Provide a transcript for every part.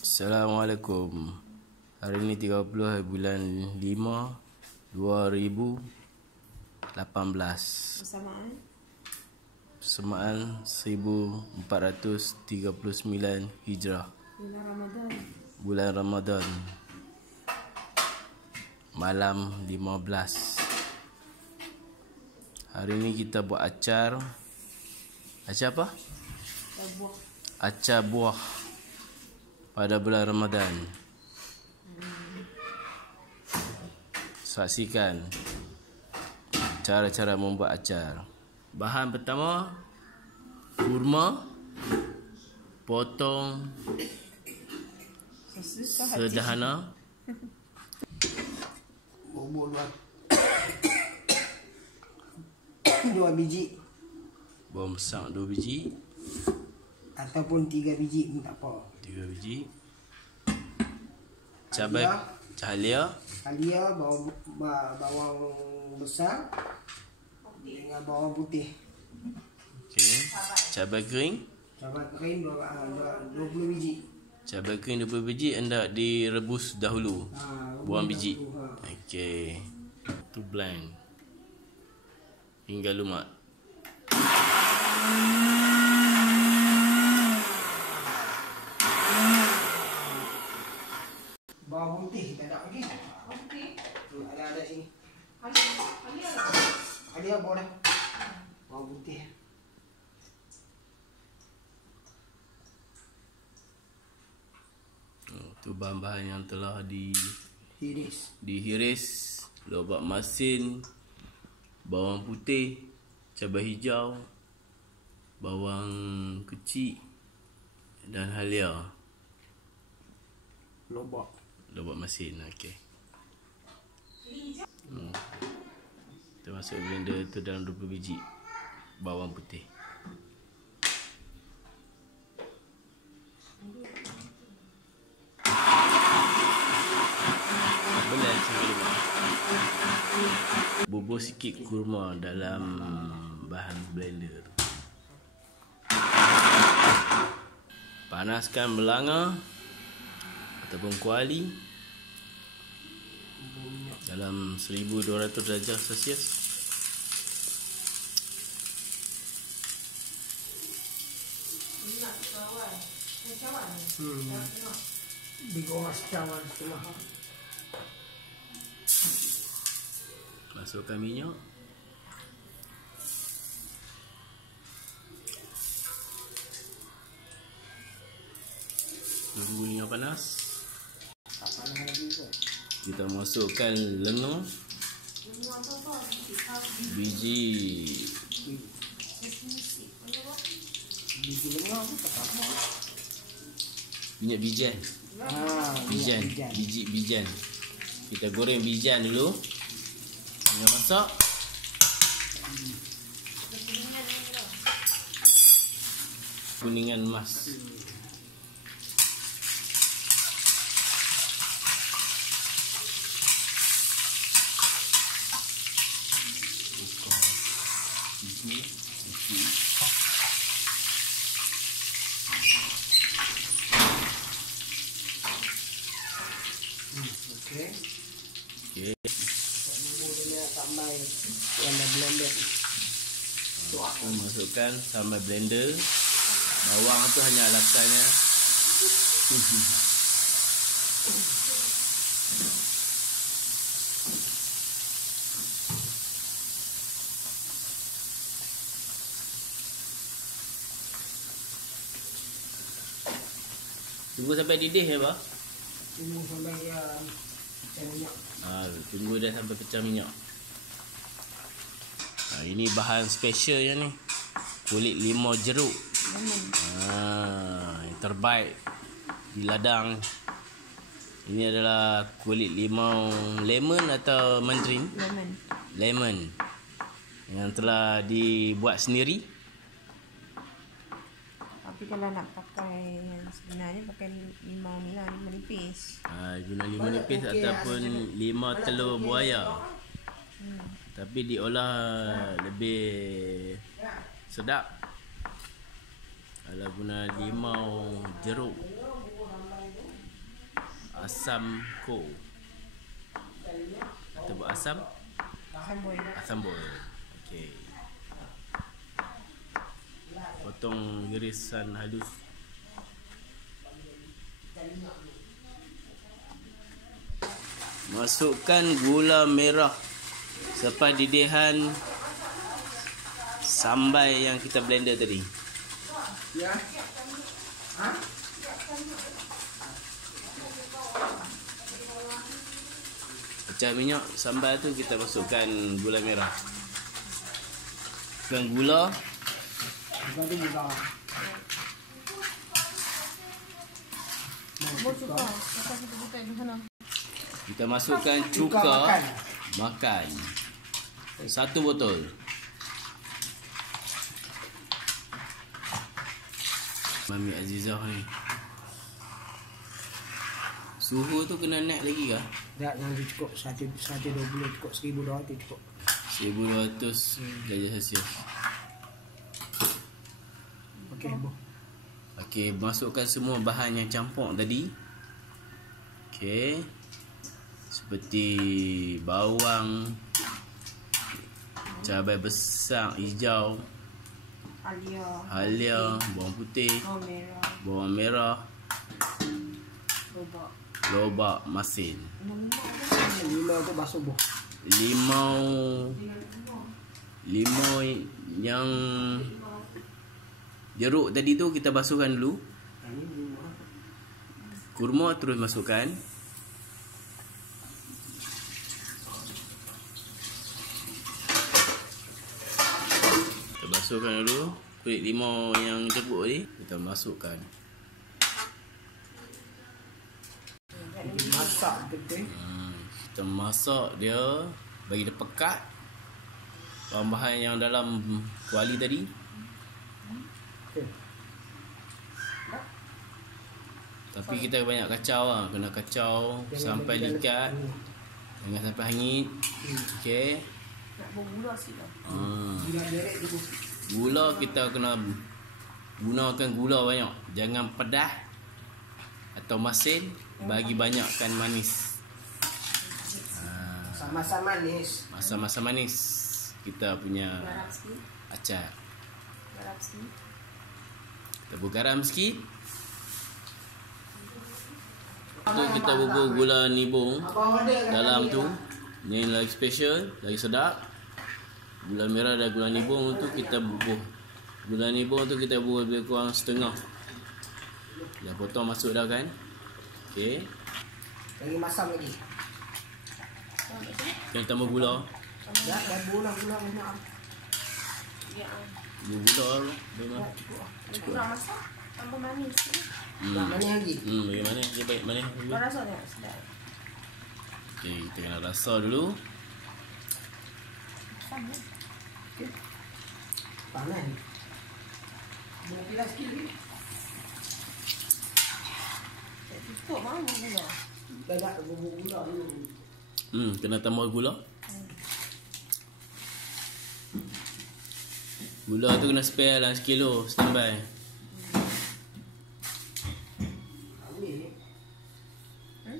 Assalamualaikum. Hari ini 30 bulan 5 2018. Persamaan 1439 Hijrah. Bulan Ramadan. Malam 15. Hari ini kita buat acar. Acar apa? Acar buah pada bulan Ramadan. Saksikan cara-cara membuat acar. Bahan pertama, kurma potong sederhana. Bubur 2 biji. Bawang besar 2 biji Ataupun 3 biji pun tak apa. 3 biji. Cabai halia, bawang besar dengan bawang putih. okey. Cabai kering 20 biji. Cabai kering 20 biji hendak direbus dahulu. Buang biji. Dahulu, Okey. Tu blend hingga lumat. Bawang putih kita tak lagi. Putih. Ada sini. Ada boleh. Bawang putih. Tu bahan-bahan yang telah Dihiris. lobak masin, bawang putih, cabai hijau, bawang kecil dan halia. Lobak Masin. Okey. Kita masuk blender tu dalam 20 biji bawang putih. Blend sikit. Bubur sikit kurma dalam bahan blender. Panaskan belanga ataupun kuali dalam 1200 darjah Celsius. Digoreng cawan semua. Masukkan minyak. Tunggu minyak panas. Kita masukkan lenga, biji lenga tu tak apa. minyak bijan. Biji bijan. Kita goreng bijan dulu. Hingga masak. Kuningan emas. Okey. Okey. Sambal yang dah blender. Kita masukkan sambal blender. Bawang tu hanya alasannya. Tunggu sampai didih ya, Pak? Tunggu sampai dia pecah minyak. Tunggu dia sampai pecah minyak. Ini bahan special yang ni. Kulit limau jeruk. Yang terbaik di ladang. Ini adalah kulit limau lemon atau mandarin? Lemon. Yang telah dibuat sendiri. Tapi kalau nak pakai yang sebenarnya pakai limau ni lah, limau nipis. Guna limau nipis ataupun limau telur buaya. Tapi diolah lebih sedap. Kalau guna limau jeruk, asam ko atau asam boil. Okey. Potong irisan halus. Masukkan gula merah serta didihan sambal yang kita blender tadi. Ya. Ha? Pecah minyak sambal tu kita masukkan gula merah. Masukkan gula. Ganti gula. Kita masukkan cuka makan. 1 botol. Mami Azizah ni. Suhu tu kena naik lagi kah? Tak, nanti cukup 120 cukup 1200 cukup. 1200 darjah Celsius. Okey, Bu. Okey, masukkan semua bahan yang campur tadi. Okey. Seperti bawang, cabai besar hijau, halia, bawang putih, bawang merah, lobak masin. Limau tu basuh, Bu. Limau yang jeruk tadi tu kita basuhkan dulu. Kurma terus masukkan. Kita basuhkan dulu kulit limau yang jeruk ni, kita masukkan. Masak betul. Kita masak dia, bagi dia pekat. Bahan-bahan yang dalam kuali tadi. Okey. Tapi kita banyak kacau lah. Kena kacau sampai likat. Jangan sampai hangit. Okey. Nak buang gula sikit lah. Gula derek tu, Bu. Gula kita kena gunakan gula banyak. Jangan pedas atau masin. Bagi banyakkan manis. Sama-sama manis. Masa-masa manis kita punya Garam sikit. acar. Garam sikit. Kita bubuh garam sikit. Tu kita bubuh gula nibung dalam tu. Ni lagi special, lagi sedap. Gula merah dan gula nibung tu kita bubuh. Gula nibung tu kita bubuh lebih kurang setengah. Dah potong masuk dah kan. Okey. Lagi masam lagi. Kita tambah gula. Dah gula banyak. Ya. Gula Kurang masak. Tambah manis. Nak manis lagi. Bagaimana? Dia baik mana? Kau rasa tengok sedap. Okey, kita kena rasa dulu. Sama. Panas. Boleh pilas sikit lagi. Tutup bang gula. Dah bubuk gula dulu. Kena tambah gula. Gula tu kena spare lah 1 kilo standby.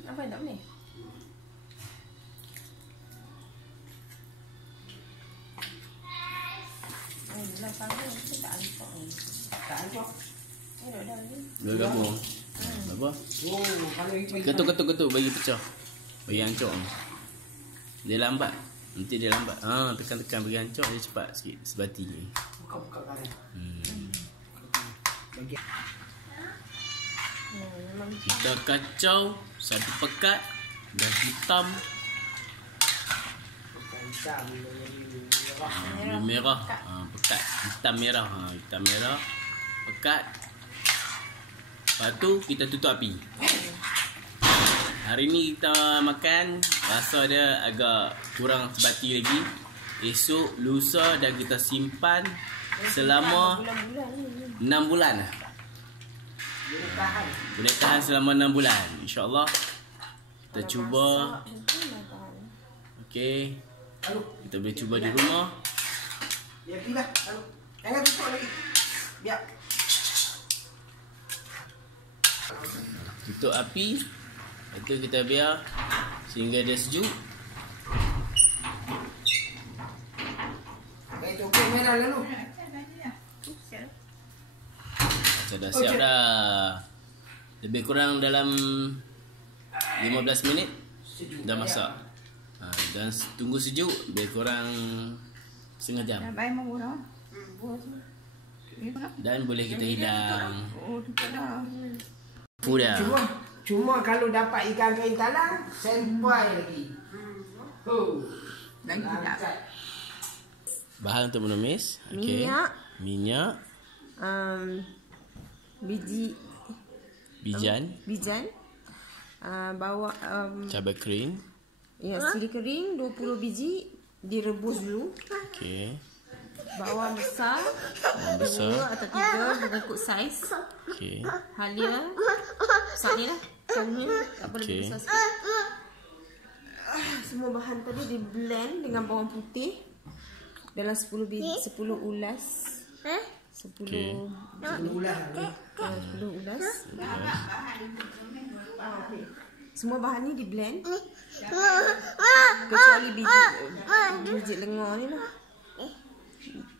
Apa yang tak boleh? Gula panggang tu tak alpak ni. Tak alpak. Dah lagi. Dua gabung. Apa? Oh, kalau itu Ketuk bagi pecah. Bagi hancur. Dia lambat. Nanti dia lambat. Tekan bagi hancur dia cepat sikit sebati ni. buka kanan. Bagi Memang Kita kacau satu pekat dah hitam, bukan hitam jadi merah. merah, pekat hitam merah, hitam merah pekat. Lepas tu kita tutup api. Hari ni kita makan, rasa dia agak kurang sebati lagi. Esok, lusa dan kita simpan selama bulan-bulan ni. 6 bulan. Boleh tahan. Boleh tahan selama 6 bulan. InsyaAllah kita cuba. Okey, Lalu kita boleh cuba di rumah. biar pilah. Lalu jangan tutup lagi. Biar. Tutup api. Itu kita biar sehingga dia sejuk. Baik, cukup merah lalu. Macam dah siap dah. Lebih kurang dalam 15 minit dah masak. Dan tunggu sejuk lebih kurang setengah jam. Dah baik mau dah. Dan boleh kita hidang. Oh, tu dah. Sudah. Cuma kalau dapat ikan kain talang, sampai lagi. Lagi tak. Bahan untuk menumis. Okey. Minyak. Bijan. Bawa Cabai kering. ya, sili kering 20 biji direbus dulu. Okey. Bawang besar. Bawang besar. 2 atau 3 mengikut saiz. Okey. Halia. Besar ni lah. Kami tak boleh Okey. besar sikit. Semua bahan tadi di blend dengan bawang putih dalam 10 ulas. 10 Okey. 10 ulas. Semua bahan ni di blend. Kecuali biji lengar ni lah.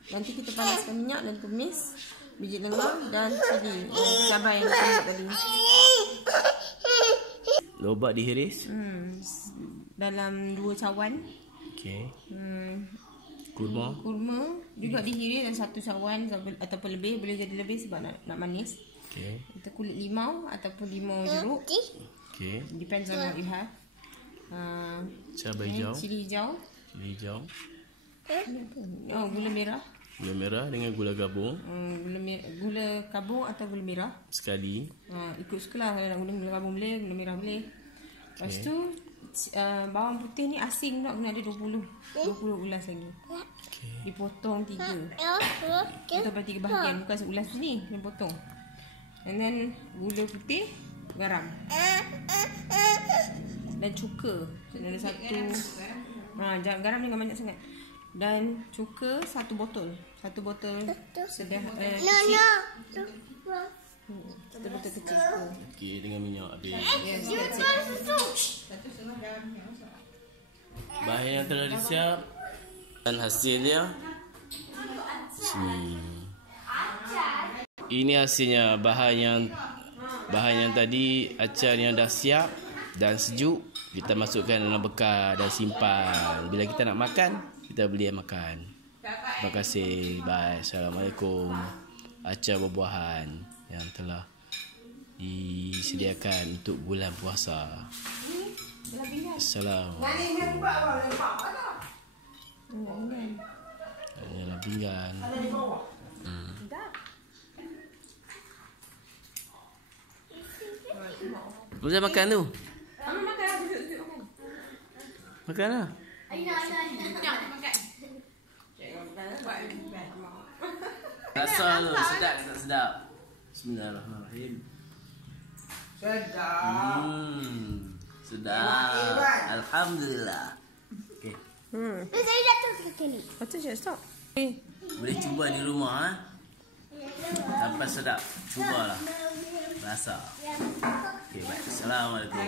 Nanti kita panaskan minyak dan tumis biji lengar dan cili, cabai yang kita buat tadi. Lobak dihiris. Dalam 2 cawan. Okey. Kurma. Kurma juga dihiris dalam 1 cawan ataupun lebih, boleh jadi lebih sebab nak manis. Okey. Kita kulit limau ataupun limau jeruk. Okey. Depends on what you have. Cabai hijau. Cili hijau. Cili hijau. Oh, gula merah. Gula merah dengan gula gabung Gula kabung atau gula merah. sekali. Ikut sukalah, kalau nak guna gula kabung boleh, gula merah boleh. Lepas tu bawang putih ni asing nak kena ada 20 ulas lagi. Okey. Dipotong 3. Kita pada 3 bahagian, bukan seulas ni yang potong. And then gula putih, garam. Dan cuka. Ada 1. Garam ni jangan banyak sangat. Dan cuka 1 botol. 1 botol sedah kecil. 1 botol kecil cuka. Okey, dengan minyak habis. Yes, that's it. Bahan yang telah disiap dan hasilnya sini. Ini hasilnya bahan yang tadi, acar yang dah siap dan sejuk, kita masukkan dalam bekal dan simpan. Bila kita nak makan, kita beli makan. Terima kasih. Bye. Assalamualaikum. Acar buah-buahan yang telah disediakan untuk bulan puasa. Assalamualaikum. Dalam pinggan. Boleh makan tu? Makan lah. Rasa tu sedap tak sedap? Bismillahirrahmanirrahim. Sedap. Sedap. Alhamdulillah. Okey. Saya jatuh sekali. Patut je stop. Boleh cuba di rumah Sampai sedap. Cubalah. Rasa. Okey, baik. Assalamualaikum.